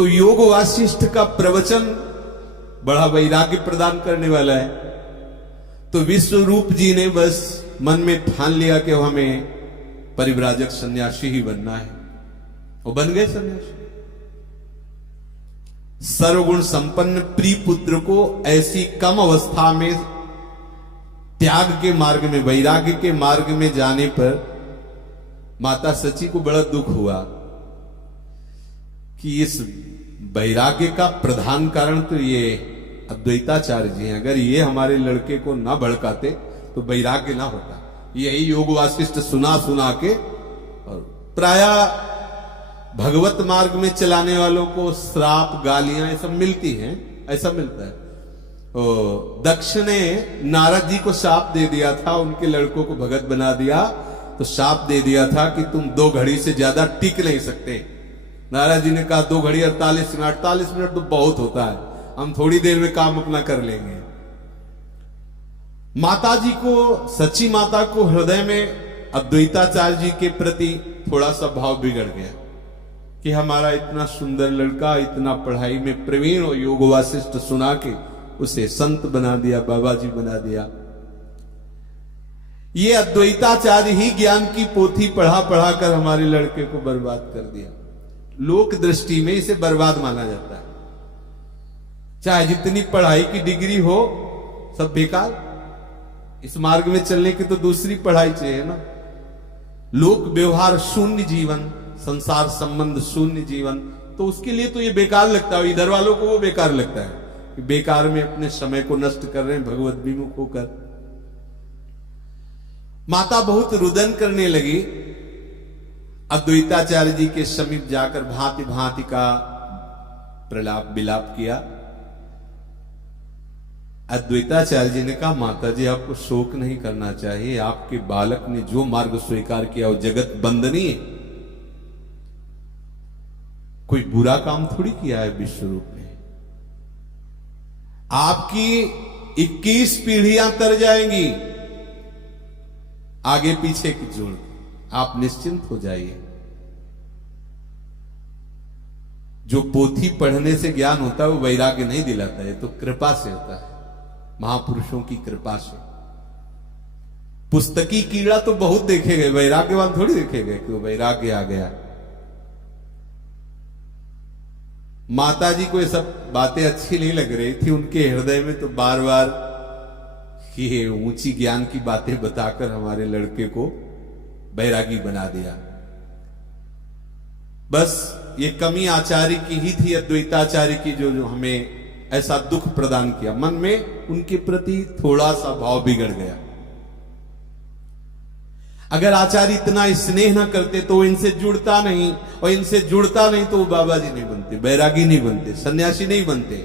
तो योग वासिष्ठ का प्रवचन बड़ा वैराग्य प्रदान करने वाला है। तो विश्वरूप जी ने बस मन में ठान लिया कि हमें परिव्राजक सन्यासी ही बनना है। वो बन गए सन्यासी। सर्वगुण संपन्न प्रिय पुत्र को ऐसी कम अवस्था में त्याग के मार्ग में, वैराग्य के मार्ग में जाने पर माता सची को बड़ा दुख हुआ कि इस वैराग्य का प्रधान कारण तो ये अद्वैताचार्य जी हैं। अगर ये हमारे लड़के को ना भड़काते तो वैराग्य ना होता। यही योग वासिष्ठ सुना सुना के, और प्राय भगवत मार्ग में चलाने वालों को श्राप गालियां ये सब मिलती हैं, ऐसा मिलता है। दक्ष ने नारद जी को शाप दे दिया था, उनके लड़कों को भगत बना दिया, तो शाप दे दिया था कि तुम 2 घड़ी से ज्यादा टिक नहीं सकते। नारद जी ने कहा 2 घड़ी 48 मिनट, 48 मिनट तो बहुत होता है, हम थोड़ी देर में काम अपना कर लेंगे। माता जी को, सच्ची माता को हृदय में अद्वैताचार्य जी के प्रति थोड़ा सा भाव बिगड़ गया कि हमारा इतना सुंदर लड़का, इतना पढ़ाई में प्रवीण और योग वासिष्ठ सुना के उसे संत बना दिया, बाबा जी बना दिया। ये अद्वैताचार्य ही ज्ञान की पोथी पढ़ा पढ़ा कर हमारे लड़के को बर्बाद कर दिया। लोक दृष्टि में इसे बर्बाद माना जाता है। चाहे जितनी पढ़ाई की डिग्री हो, सब बेकार। इस मार्ग में चलने की तो दूसरी पढ़ाई चाहिए ना। लोक व्यवहार शून्य जीवन, संसार संबंध शून्य जीवन, तो उसके लिए तो ये बेकार लगता है। इधर वालों को वो बेकार लगता है कि बेकार में अपने समय को नष्ट कर रहे हैं भगवत विमुख होकर। माता बहुत रुदन करने लगी। अद्वैताचार्य जी के समीप जाकर भांति भांति का प्रलाप विलाप किया। अद्वैताचार्य जी ने कहा, माता जी आपको शोक नहीं करना चाहिए, आपके बालक ने जो मार्ग स्वीकार किया वो जगत बंदनीय है, कोई बुरा काम थोड़ी किया है विश्वरूप ने। आपकी 21 पीढ़ियां तर जाएंगी आगे पीछे की जोड़, आप निश्चिंत हो जाइए। जो पोथी पढ़ने से ज्ञान होता है वो वैराग्य नहीं दिलाता है, तो कृपा से होता है, महापुरुषों की कृपा से। पुस्तकी कीड़ा तो बहुत देखे गए, वैराग्यवान थोड़ी देखे गए कि वो वैराग्य आ गया। माता जी को ये सब बातें अच्छी नहीं लग रही थी। उनके हृदय में तो बार बार ये ऊंची ज्ञान की बातें बताकर हमारे लड़के को बैरागी बना दिया। बस ये कमी आचार्य की ही थी, अद्वैताचार्य की, जो हमें ऐसा दुख प्रदान किया। मन में उनके प्रति थोड़ा सा भाव बिगड़ गया। अगर आचार्य इतना स्नेह न करते तो वो इनसे जुड़ता नहीं, और इनसे जुड़ता नहीं तो वो बाबा जी नहीं बनते, बैरागी नहीं बनते, सन्यासी नहीं बनते।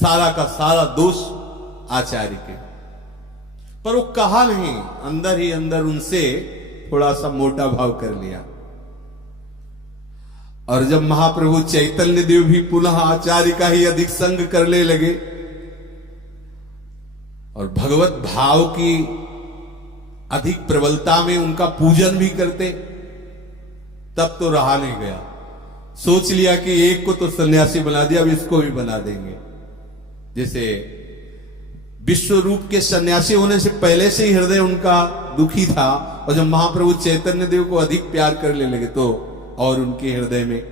सारा का सारा दोष आचार्य के। पर वो कहा नहीं, अंदर ही अंदर उनसे थोड़ा सा मोटा भाव कर लिया। और जब महाप्रभु चैतन्य देव भी पुनः आचार्य का ही अधिक संग करने लगे और भगवत भाव की अधिक प्रबलता में उनका पूजन भी करते, तब तो रहा नहीं गया। सोच लिया कि एक को तो सन्यासी बना दिया, अब इसको भी बना देंगे। जैसे विश्वरूप के सन्यासी होने से पहले से ही हृदय उनका दुखी था, और जब महाप्रभु चैतन्य देव को अधिक प्यार करने लगे तो और उनके हृदय में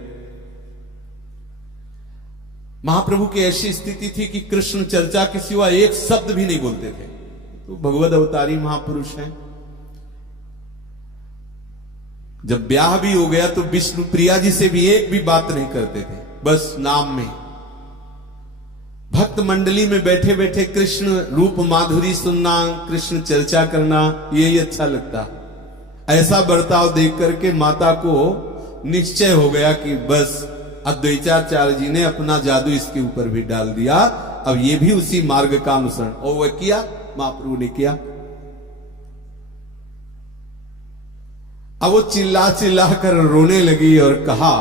महाप्रभु की ऐसी स्थिति थी कि कृष्ण चर्चा के सिवा एक शब्द भी नहीं बोलते थे। तो भगवत अवतारी महापुरुष हैं। जब ब्याह भी हो गया तो विष्णु प्रिया जी से भी एक भी बात नहीं करते थे, बस नाम में। भक्त मंडली में बैठे बैठे कृष्ण रूप माधुरी सुनना, कृष्ण चर्चा करना, यही अच्छा लगता। ऐसा बर्ताव देख करके माता को निश्चय हो गया कि बस अद्वैताचार्य जी ने अपना जादू इसके ऊपर भी डाल दिया, अब ये भी उसी मार्ग का अनुसरण। और वह किया, महाप्रभु ने किया। अब वो चिल्ला चिल्ला कर रोने लगी और कहा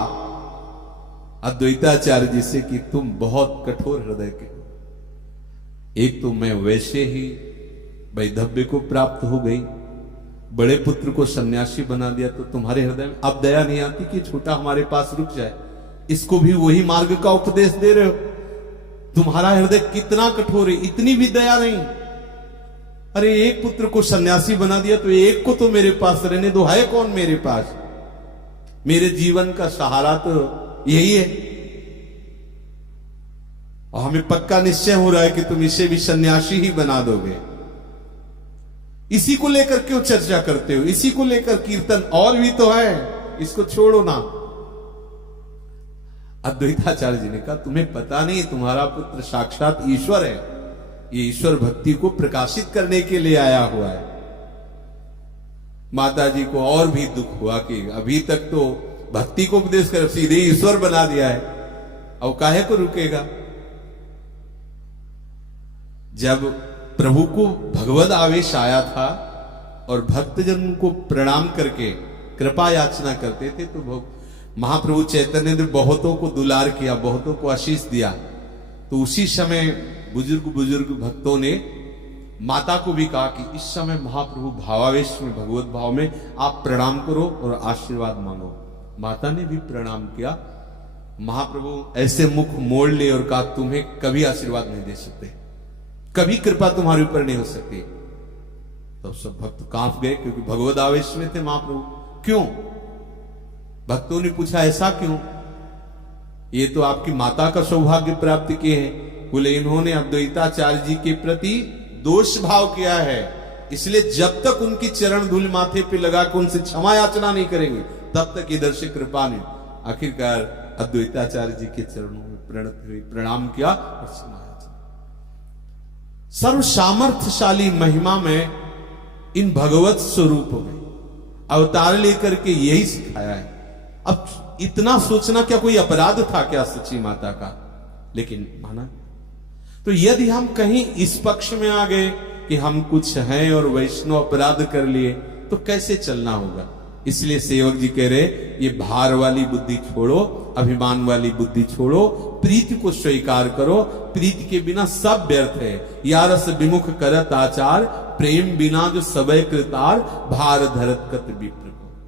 अद्वैताचार्य जी से कि तुम बहुत कठोर हृदय के हो। एक तो मैं वैसे ही वैधव्य को प्राप्त हो गई, बड़े पुत्र को सन्यासी बना दिया, तो तुम्हारे हृदय में अब दया नहीं आती कि छोटा हमारे पास रुक जाए। इसको भी वही मार्ग का उपदेश दे रहे हो। तुम्हारा हृदय कितना कठोर है, इतनी भी दया नहीं। अरे एक पुत्र को सन्यासी बना दिया तो एक को तो मेरे पास रहने दो, है कौन मेरे पास? मेरे जीवन का सहारा तो यही है। और हमें पक्का निश्चय हो रहा है कि तुम इसे भी सन्यासी ही बना दोगे। इसी को लेकर क्यों चर्चा करते हो? इसी को लेकर कीर्तन और भी तो है, इसको छोड़ो ना। अद्वैताचार्य जी ने कहा तुम्हें पता नहीं, तुम्हारा पुत्र साक्षात ईश्वर है। ये ईश्वर भक्ति को प्रकाशित करने के लिए आया हुआ है। माता जी को और भी दुख हुआ कि अभी तक तो भक्ति को उपदेश कर सीधे ईश्वर बना दिया है, अब काहे को रुकेगा? जब प्रभु को भगवद आवेश आया था और भक्तजन को प्रणाम करके कृपा याचना करते थे तो महाप्रभु चैतन्य ने बहुतों को दुलार किया, बहुतों को आशीष दिया। तो उसी समय बुजुर्ग भक्तों ने माता को भी कहा कि इस समय महाप्रभु भावावेश में, भगवत भाव में आप प्रणाम करो और आशीर्वाद मांगो। माता ने भी प्रणाम किया। महाप्रभु ऐसे मुख मोड़ ले और कहा तुम्हें कभी आशीर्वाद नहीं दे सकते, कभी कृपा तुम्हारे ऊपर नहीं हो सकती। तो सब भक्त कांप गए क्योंकि भगवत आवेश में थे महाप्रभु। क्यों? भक्तों ने पूछा ऐसा क्यों? ये तो आपकी माता का सौभाग्य प्राप्त किए हैं। बोले इन्होंने अद्वैताचार्य जी के प्रति दोष भाव किया है, इसलिए जब तक उनकी चरण धूल माथे पे लगा के उनसे क्षमा याचना नहीं करेंगे तब तक इधर से कृपा नहीं। आखिरकार अद्वैताचार्य जी के चरणों में प्रणत हुई, प्रणाम किया और क्षमा याचना। सर्व सामर्थ्यशाली महिमा में इन भगवत स्वरूप में अवतार लेकर के यही सिखाया है। अब इतना सोचना क्या कोई अपराध था क्या सच्ची माता का? लेकिन माना। तो यदि हम कहीं इस पक्ष में आ गए कि हम कुछ हैं और वैष्णव अपराध कर लिए तो कैसे चलना होगा? इसलिए सेवक जी कह रहे ये भार वाली बुद्धि छोड़ो, अभिमान वाली बुद्धि छोड़ो, प्रीति को स्वीकार करो। प्रीति के बिना सब व्यर्थ है। या रस विमुख करत आचार, प्रेम बिना जो सबय कृतार, भार धरत कत विप्र।